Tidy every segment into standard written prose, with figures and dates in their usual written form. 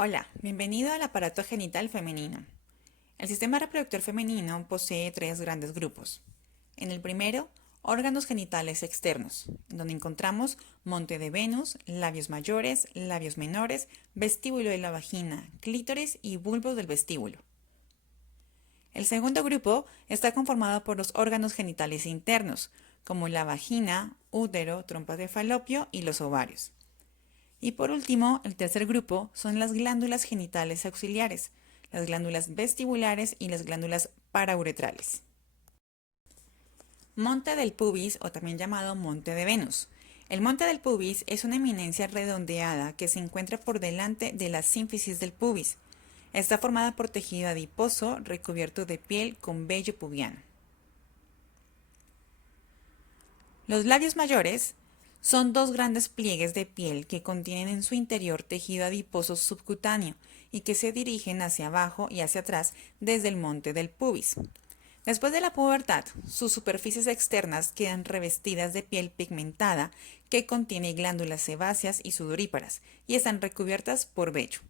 Hola, bienvenido al aparato genital femenino. El sistema reproductor femenino posee tres grandes grupos. En el primero, órganos genitales externos, en donde encontramos monte de Venus, labios mayores, labios menores, vestíbulo de la vagina, clítoris y bulbos del vestíbulo. El segundo grupo está conformado por los órganos genitales internos, como la vagina, útero, trompa de falopio y los ovarios. Y por último, el tercer grupo son las glándulas genitales auxiliares, las glándulas vestibulares y las glándulas parauretrales. Monte del pubis, o también llamado monte de Venus. El monte del pubis es una eminencia redondeada que se encuentra por delante de la sínfisis del pubis. Está formada por tejido adiposo recubierto de piel con vello pubiano. Los labios mayores son dos grandes pliegues de piel que contienen en su interior tejido adiposo subcutáneo y que se dirigen hacia abajo y hacia atrás desde el monte del pubis. Después de la pubertad, sus superficies externas quedan revestidas de piel pigmentada que contiene glándulas sebáceas y sudoríparas y están recubiertas por vello.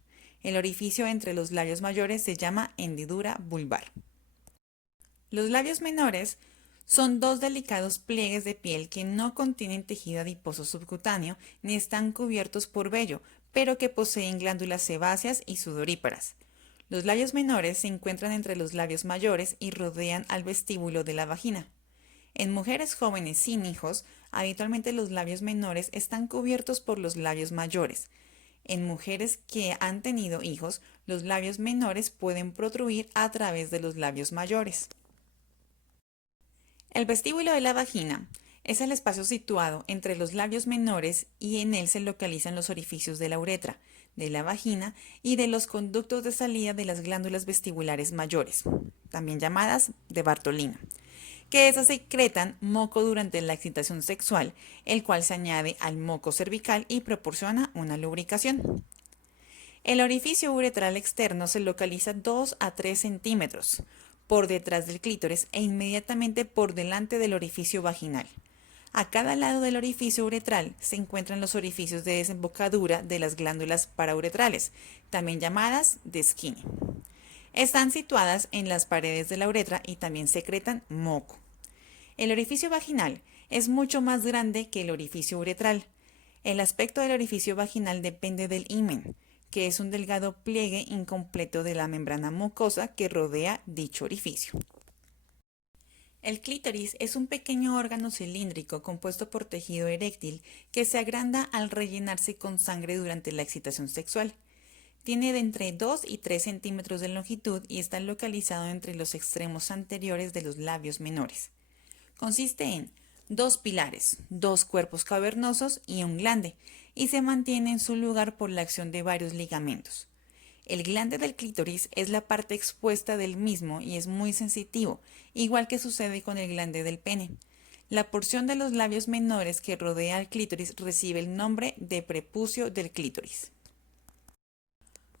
El orificio entre los labios mayores se llama hendidura vulvar. Los labios menores son dos delicados pliegues de piel que no contienen tejido adiposo subcutáneo ni están cubiertos por vello, pero que poseen glándulas sebáceas y sudoríparas. Los labios menores se encuentran entre los labios mayores y rodean al vestíbulo de la vagina. En mujeres jóvenes sin hijos, habitualmente los labios menores están cubiertos por los labios mayores. En mujeres que han tenido hijos, los labios menores pueden protruir a través de los labios mayores. El vestíbulo de la vagina es el espacio situado entre los labios menores y en él se localizan los orificios de la uretra, de la vagina y de los conductos de salida de las glándulas vestibulares mayores, también llamadas de Bartolina, que esas secretan moco durante la excitación sexual, el cual se añade al moco cervical y proporciona una lubricación. El orificio uretral externo se localiza 2 a 3 centímetros por detrás del clítoris e inmediatamente por delante del orificio vaginal. A cada lado del orificio uretral se encuentran los orificios de desembocadura de las glándulas parauretrales, también llamadas de Skinny. Están situadas en las paredes de la uretra y también secretan moco. El orificio vaginal es mucho más grande que el orificio uretral. El aspecto del orificio vaginal depende del himen, que es un delgado pliegue incompleto de la membrana mucosa que rodea dicho orificio. El clítoris es un pequeño órgano cilíndrico compuesto por tejido eréctil que se agranda al rellenarse con sangre durante la excitación sexual. Tiene de entre 2 y 3 centímetros de longitud y está localizado entre los extremos anteriores de los labios menores. Consiste en dos pilares, dos cuerpos cavernosos y un glande, y se mantiene en su lugar por la acción de varios ligamentos. El glande del clítoris es la parte expuesta del mismo y es muy sensitivo, igual que sucede con el glande del pene. La porción de los labios menores que rodea al clítoris recibe el nombre de prepucio del clítoris.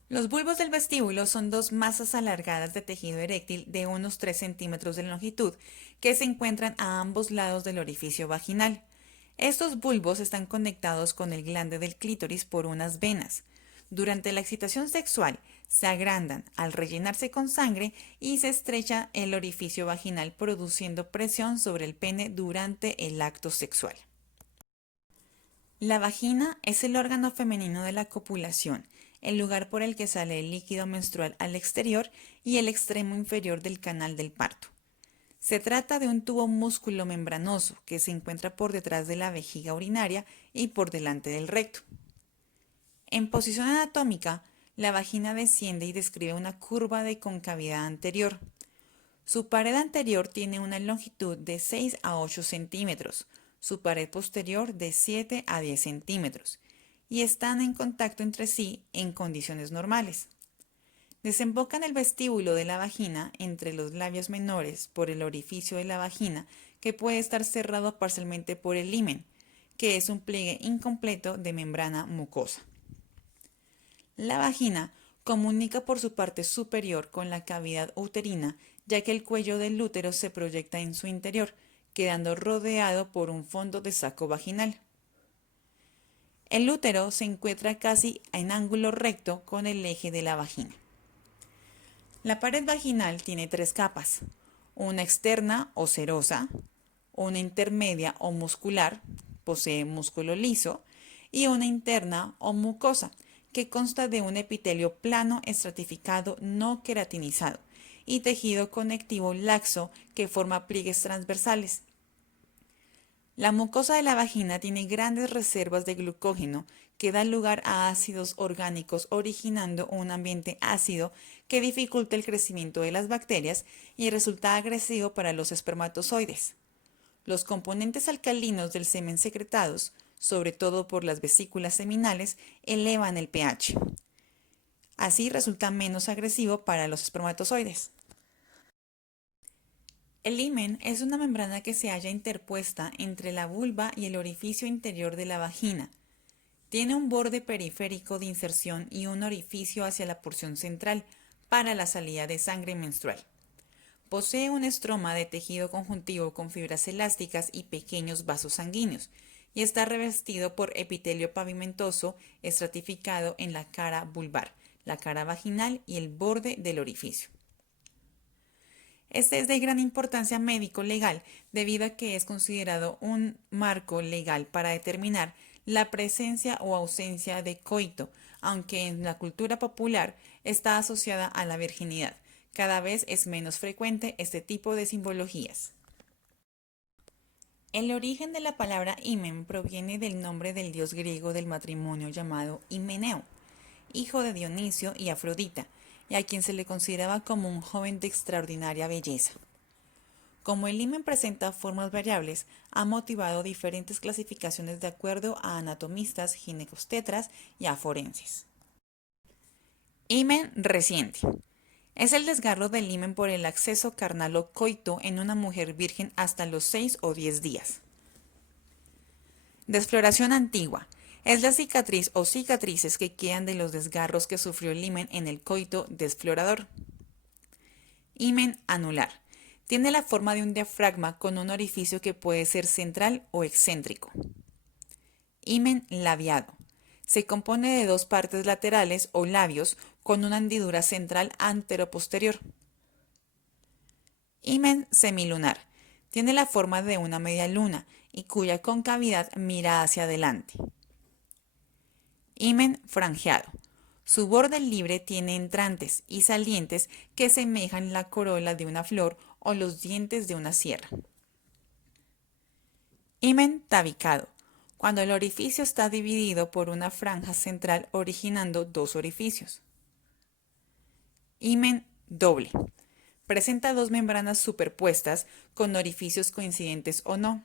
Los bulbos del vestíbulo son dos masas alargadas de tejido eréctil de unos 3 centímetros de longitud que se encuentran a ambos lados del orificio vaginal. Estos bulbos están conectados con el glande del clítoris por unas venas. Durante la excitación sexual se agrandan al rellenarse con sangre y se estrecha el orificio vaginal produciendo presión sobre el pene durante el acto sexual. La vagina es el órgano femenino de la copulación, el lugar por el que sale el líquido menstrual al exterior y el extremo inferior del canal del parto. Se trata de un tubo músculo membranoso que se encuentra por detrás de la vejiga urinaria y por delante del recto. En posición anatómica, la vagina desciende y describe una curva de concavidad anterior. Su pared anterior tiene una longitud de 6 a 8 centímetros, su pared posterior de 7 a 10 centímetros, y están en contacto entre sí en condiciones normales. Desemboca en el vestíbulo de la vagina entre los labios menores por el orificio de la vagina que puede estar cerrado parcialmente por el himen, que es un pliegue incompleto de membrana mucosa. La vagina comunica por su parte superior con la cavidad uterina, ya que el cuello del útero se proyecta en su interior, quedando rodeado por un fondo de saco vaginal. El útero se encuentra casi en ángulo recto con el eje de la vagina. La pared vaginal tiene tres capas, una externa o serosa, una intermedia o muscular, posee músculo liso, y una interna o mucosa, que consta de un epitelio plano estratificado no queratinizado y tejido conectivo laxo que forma pliegues transversales. La mucosa de la vagina tiene grandes reservas de glucógeno que dan lugar a ácidos orgánicos originando un ambiente ácido que dificulta el crecimiento de las bacterias y resulta agresivo para los espermatozoides. Los componentes alcalinos del semen secretados, sobre todo por las vesículas seminales, elevan el pH. Así resulta menos agresivo para los espermatozoides. El himen es una membrana que se halla interpuesta entre la vulva y el orificio interior de la vagina. Tiene un borde periférico de inserción y un orificio hacia la porción central para la salida de sangre menstrual. Posee un estroma de tejido conjuntivo con fibras elásticas y pequeños vasos sanguíneos, y está revestido por epitelio pavimentoso estratificado en la cara vulvar, la cara vaginal y el borde del orificio. Este es de gran importancia médico-legal debido a que es considerado un marco legal para determinar la presencia o ausencia de coito, aunque en la cultura popular está asociada a la virginidad. Cada vez es menos frecuente este tipo de simbologías. El origen de la palabra himen proviene del nombre del dios griego del matrimonio llamado Himeneo, hijo de Dionisio y Afrodita, y a quien se le consideraba como un joven de extraordinaria belleza. Como el himen presenta formas variables, ha motivado diferentes clasificaciones de acuerdo a anatomistas, ginecobstetras y a forenses. Himen reciente. Es el desgarro del himen por el acceso carnal o coito en una mujer virgen hasta los 6 o 10 días. Desfloración antigua. Es la cicatriz o cicatrices que quedan de los desgarros que sufrió el himen en el coito desflorador. Himen anular. Tiene la forma de un diafragma con un orificio que puede ser central o excéntrico. Himen labiado. Se compone de dos partes laterales o labios con una hendidura central antero-posterior. Himen semilunar. Tiene la forma de una media luna y cuya concavidad mira hacia adelante. Himen franjeado. Su borde libre tiene entrantes y salientes que semejan la corola de una flor o los dientes de una sierra. Himen tabicado. Cuando el orificio está dividido por una franja central originando dos orificios. Himen doble. Presenta dos membranas superpuestas con orificios coincidentes o no.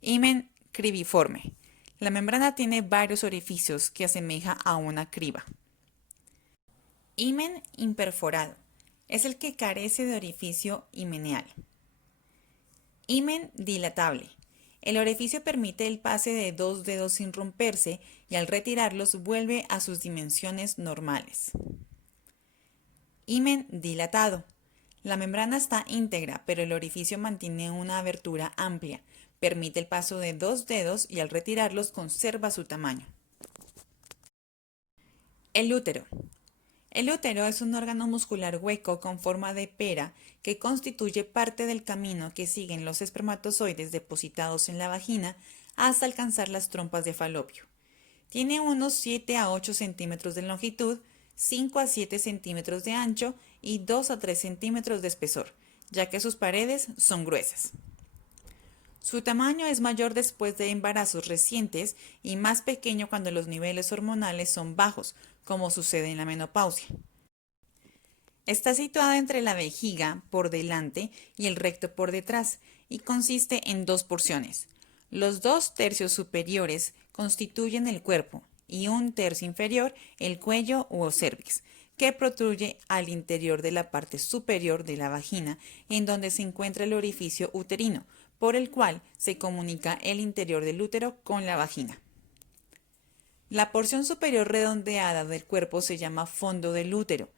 Himen cribiforme. La membrana tiene varios orificios que asemeja a una criba. Himen imperforado. Es el que carece de orificio himeneal. Himen dilatable. El orificio permite el pase de dos dedos sin romperse y al retirarlos vuelve a sus dimensiones normales. Himen dilatado. La membrana está íntegra, pero el orificio mantiene una abertura amplia. Permite el paso de dos dedos y al retirarlos conserva su tamaño. El útero. El útero es un órgano muscular hueco con forma de pera que constituye parte del camino que siguen los espermatozoides depositados en la vagina hasta alcanzar las trompas de falopio. Tiene unos 7 a 8 centímetros de longitud, 5 a 7 centímetros de ancho y 2 a 3 centímetros de espesor, ya que sus paredes son gruesas. Su tamaño es mayor después de embarazos recientes y más pequeño cuando los niveles hormonales son bajos, como sucede en la menopausia. Está situado entre la vejiga por delante y el recto por detrás y consiste en dos porciones. Los 2/3 superiores constituyen el cuerpo y 1/3 inferior el cuello o cérvix, que protruye al interior de la parte superior de la vagina, en donde se encuentra el orificio uterino, por el cual se comunica el interior del útero con la vagina. La porción superior redondeada del cuerpo se llama fondo del útero,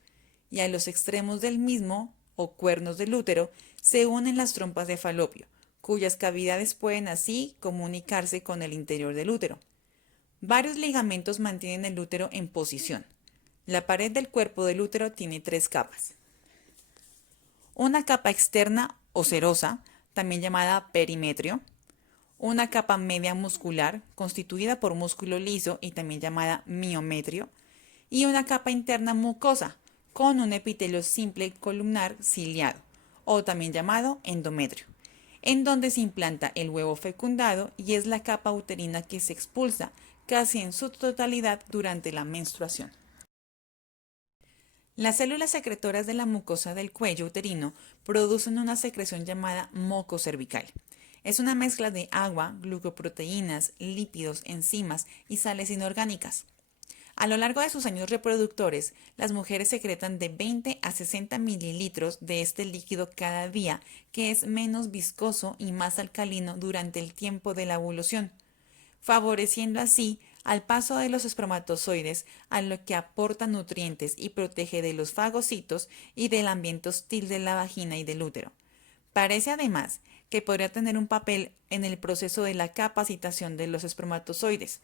y a los extremos del mismo, o cuernos del útero, se unen las trompas de falopio, cuyas cavidades pueden así comunicarse con el interior del útero. Varios ligamentos mantienen el útero en posición. La pared del cuerpo del útero tiene 3 capas. Una capa externa o serosa, también llamada perimetrio. Una capa media muscular, constituida por músculo liso y también llamada miometrio. Y una capa interna mucosa, con un epitelio simple columnar ciliado, o también llamado endometrio, en donde se implanta el huevo fecundado y es la capa uterina que se expulsa casi en su totalidad durante la menstruación. Las células secretoras de la mucosa del cuello uterino producen una secreción llamada moco cervical. Es una mezcla de agua, glucoproteínas, lípidos, enzimas y sales inorgánicas. A lo largo de sus años reproductores, las mujeres secretan de 20 a 60 mililitros de este líquido cada día, que es menos viscoso y más alcalino durante el tiempo de la ovulación, favoreciendo así al paso de los espermatozoides, a lo que aporta nutrientes y protege de los fagocitos y del ambiente hostil de la vagina y del útero. Parece además que podría tener un papel en el proceso de la capacitación de los espermatozoides.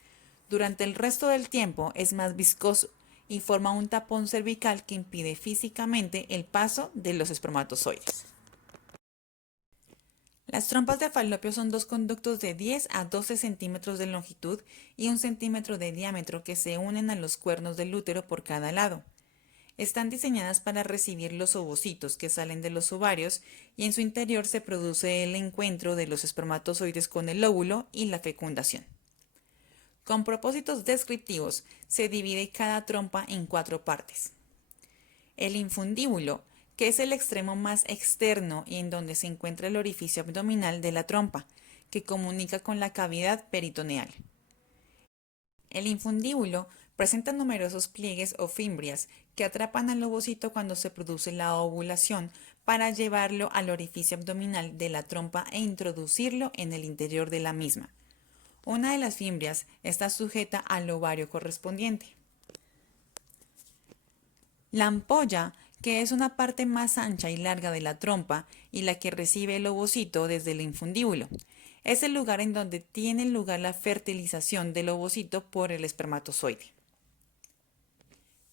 Durante el resto del tiempo es más viscoso y forma un tapón cervical que impide físicamente el paso de los espermatozoides. Las trompas de falopio son dos conductos de 10 a 12 centímetros de longitud y 1 centímetro de diámetro que se unen a los cuernos del útero por cada lado. Están diseñadas para recibir los ovocitos que salen de los ovarios y en su interior se produce el encuentro de los espermatozoides con el óvulo y la fecundación. Con propósitos descriptivos, se divide cada trompa en 4 partes. El infundíbulo, que es el extremo más externo y en donde se encuentra el orificio abdominal de la trompa, que comunica con la cavidad peritoneal. El infundíbulo presenta numerosos pliegues o fimbrias que atrapan al ovocito cuando se produce la ovulación para llevarlo al orificio abdominal de la trompa e introducirlo en el interior de la misma. Una de las fimbrias está sujeta al ovario correspondiente. La ampolla, que es una parte más ancha y larga de la trompa y la que recibe el ovocito desde el infundíbulo, es el lugar en donde tiene lugar la fertilización del ovocito por el espermatozoide.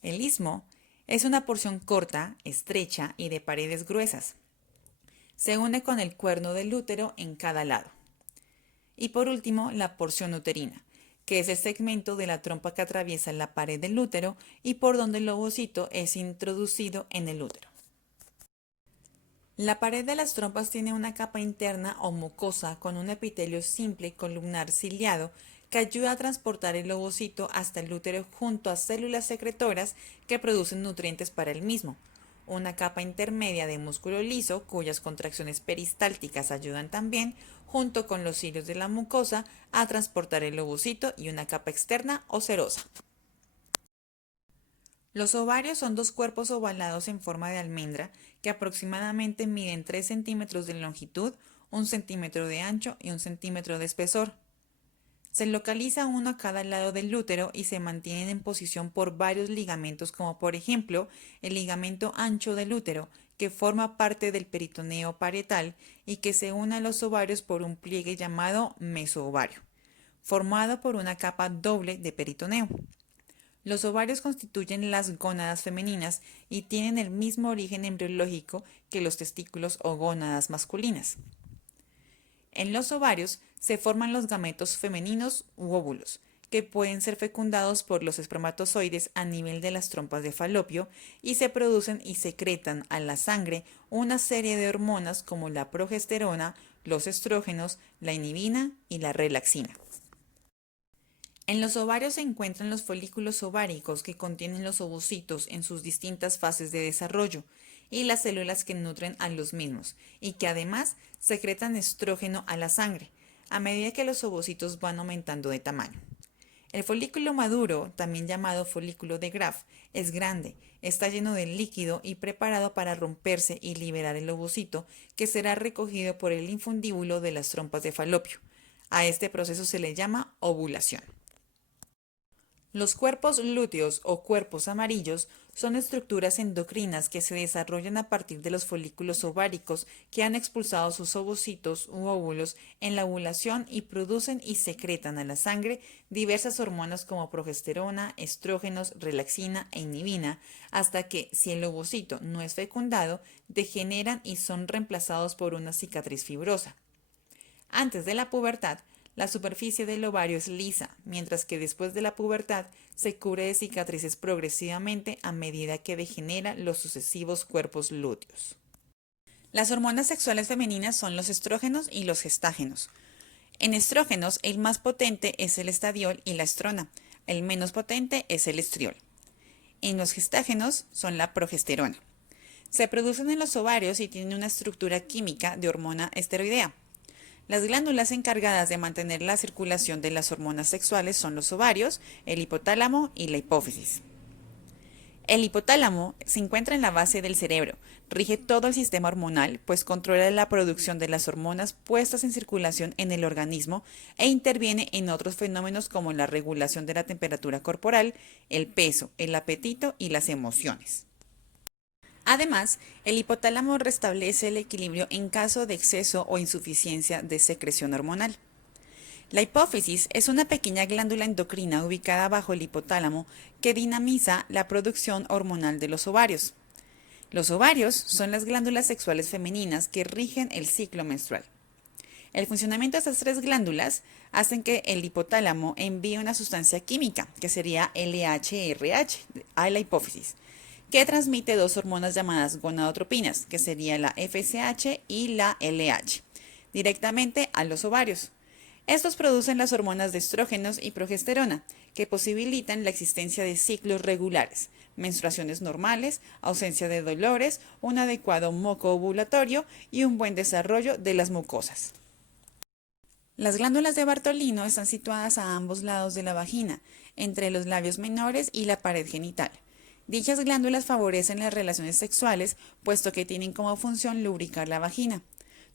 El istmo es una porción corta, estrecha y de paredes gruesas. Se une con el cuerno del útero en cada lado. Y por último, la porción uterina, que es el segmento de la trompa que atraviesa la pared del útero y por donde el ovocito es introducido en el útero. La pared de las trompas tiene una capa interna o mucosa con un epitelio simple columnar ciliado que ayuda a transportar el ovocito hasta el útero junto a células secretoras que producen nutrientes para el mismo. Una capa intermedia de músculo liso cuyas contracciones peristálticas ayudan también, junto con los cilios de la mucosa, a transportar el ovocito y una capa externa o serosa. Los ovarios son dos cuerpos ovalados en forma de almendra que aproximadamente miden 3 centímetros de longitud, 1 centímetro de ancho y 1 centímetro de espesor. Se localiza uno a cada lado del útero y se mantienen en posición por varios ligamentos, como por ejemplo el ligamento ancho del útero, que forma parte del peritoneo parietal y que se une a los ovarios por un pliegue llamado mesoovario, formado por una capa doble de peritoneo. Los ovarios constituyen las gónadas femeninas y tienen el mismo origen embriológico que los testículos o gónadas masculinas. En los ovarios se forman los gametos femeninos u óvulos, que pueden ser fecundados por los espermatozoides a nivel de las trompas de falopio y se producen y secretan a la sangre una serie de hormonas como la progesterona, los estrógenos, la inhibina y la relaxina. En los ovarios se encuentran los folículos ováricos que contienen los ovocitos en sus distintas fases de desarrollo y las células que nutren a los mismos y que además secretan estrógeno a la sangre a medida que los ovocitos van aumentando de tamaño. El folículo maduro, también llamado folículo de Graf, es grande, está lleno de líquido y preparado para romperse y liberar el ovocito que será recogido por el infundíbulo de las trompas de falopio. A este proceso se le llama ovulación. Los cuerpos lúteos o cuerpos amarillos son estructuras endocrinas que se desarrollan a partir de los folículos ováricos que han expulsado sus ovocitos u óvulos en la ovulación y producen y secretan a la sangre diversas hormonas como progesterona, estrógenos, relaxina e inhibina, hasta que, si el ovocito no es fecundado, degeneran y son reemplazados por una cicatriz fibrosa. Antes de la pubertad, la superficie del ovario es lisa, mientras que después de la pubertad se cubre de cicatrices progresivamente a medida que degeneran los sucesivos cuerpos lúteos. Las hormonas sexuales femeninas son los estrógenos y los gestágenos. En estrógenos, el más potente es el estradiol y la estrona, el menos potente es el estriol. En los gestágenos son la progesterona. Se producen en los ovarios y tienen una estructura química de hormona esteroidea. Las glándulas encargadas de mantener la circulación de las hormonas sexuales son los ovarios, el hipotálamo y la hipófisis. El hipotálamo se encuentra en la base del cerebro, rige todo el sistema hormonal, pues controla la producción de las hormonas puestas en circulación en el organismo e interviene en otros fenómenos como la regulación de la temperatura corporal, el peso, el apetito y las emociones. Además, el hipotálamo restablece el equilibrio en caso de exceso o insuficiencia de secreción hormonal. La hipófisis es una pequeña glándula endocrina ubicada bajo el hipotálamo que dinamiza la producción hormonal de los ovarios. Los ovarios son las glándulas sexuales femeninas que rigen el ciclo menstrual. El funcionamiento de estas tres glándulas hacen que el hipotálamo envíe una sustancia química, que sería LHRH, a la hipófisis, que transmite dos hormonas llamadas gonadotropinas, que sería la FSH y la LH, directamente a los ovarios. Estos producen las hormonas de estrógenos y progesterona, que posibilitan la existencia de ciclos regulares, menstruaciones normales, ausencia de dolores, un adecuado moco ovulatorio y un buen desarrollo de las mucosas. Las glándulas de Bartolino están situadas a ambos lados de la vagina, entre los labios menores y la pared genital. Dichas glándulas favorecen las relaciones sexuales, puesto que tienen como función lubricar la vagina.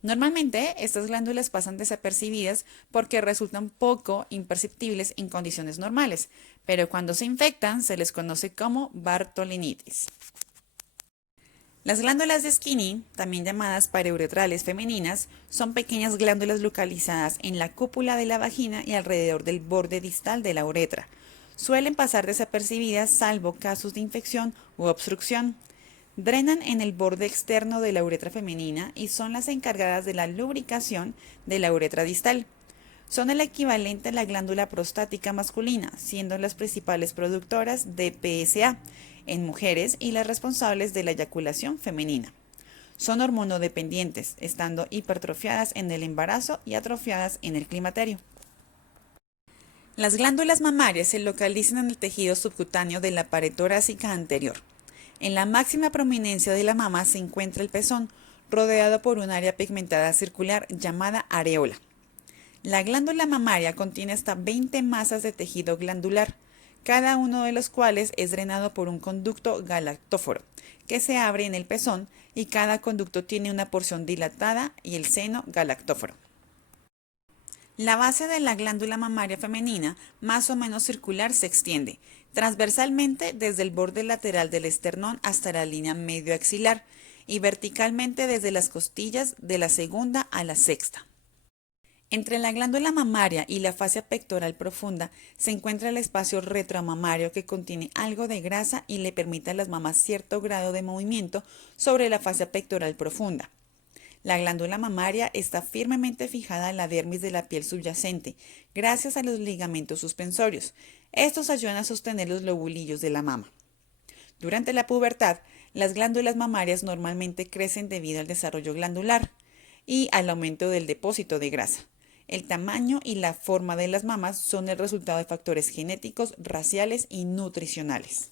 Normalmente, estas glándulas pasan desapercibidas porque resultan poco imperceptibles en condiciones normales, pero cuando se infectan se les conoce como bartolinitis. Las glándulas de Skinny, también llamadas pareuretrales femeninas, son pequeñas glándulas localizadas en la cúpula de la vagina y alrededor del borde distal de la uretra. Suelen pasar desapercibidas salvo casos de infección u obstrucción. Drenan en el borde externo de la uretra femenina y son las encargadas de la lubricación de la uretra distal. Son el equivalente a la glándula prostática masculina, siendo las principales productoras de PSA en mujeres y las responsables de la eyaculación femenina. Son hormonodependientes, estando hipertrofiadas en el embarazo y atrofiadas en el climaterio. Las glándulas mamarias se localizan en el tejido subcutáneo de la pared torácica anterior. En la máxima prominencia de la mama se encuentra el pezón, rodeado por un área pigmentada circular llamada areola. La glándula mamaria contiene hasta 20 masas de tejido glandular, cada uno de los cuales es drenado por un conducto galactóforo, que se abre en el pezón y cada conducto tiene una porción dilatada y el seno galactóforo. La base de la glándula mamaria femenina, más o menos circular, se extiende transversalmente desde el borde lateral del esternón hasta la línea medioaxilar y verticalmente desde las costillas de la segunda a la sexta. Entre la glándula mamaria y la fascia pectoral profunda se encuentra el espacio retromamario que contiene algo de grasa y le permite a las mamas cierto grado de movimiento sobre la fascia pectoral profunda. La glándula mamaria está firmemente fijada en la dermis de la piel subyacente, gracias a los ligamentos suspensorios. Estos ayudan a sostener los lobulillos de la mama. Durante la pubertad, las glándulas mamarias normalmente crecen debido al desarrollo glandular y al aumento del depósito de grasa. El tamaño y la forma de las mamas son el resultado de factores genéticos, raciales y nutricionales.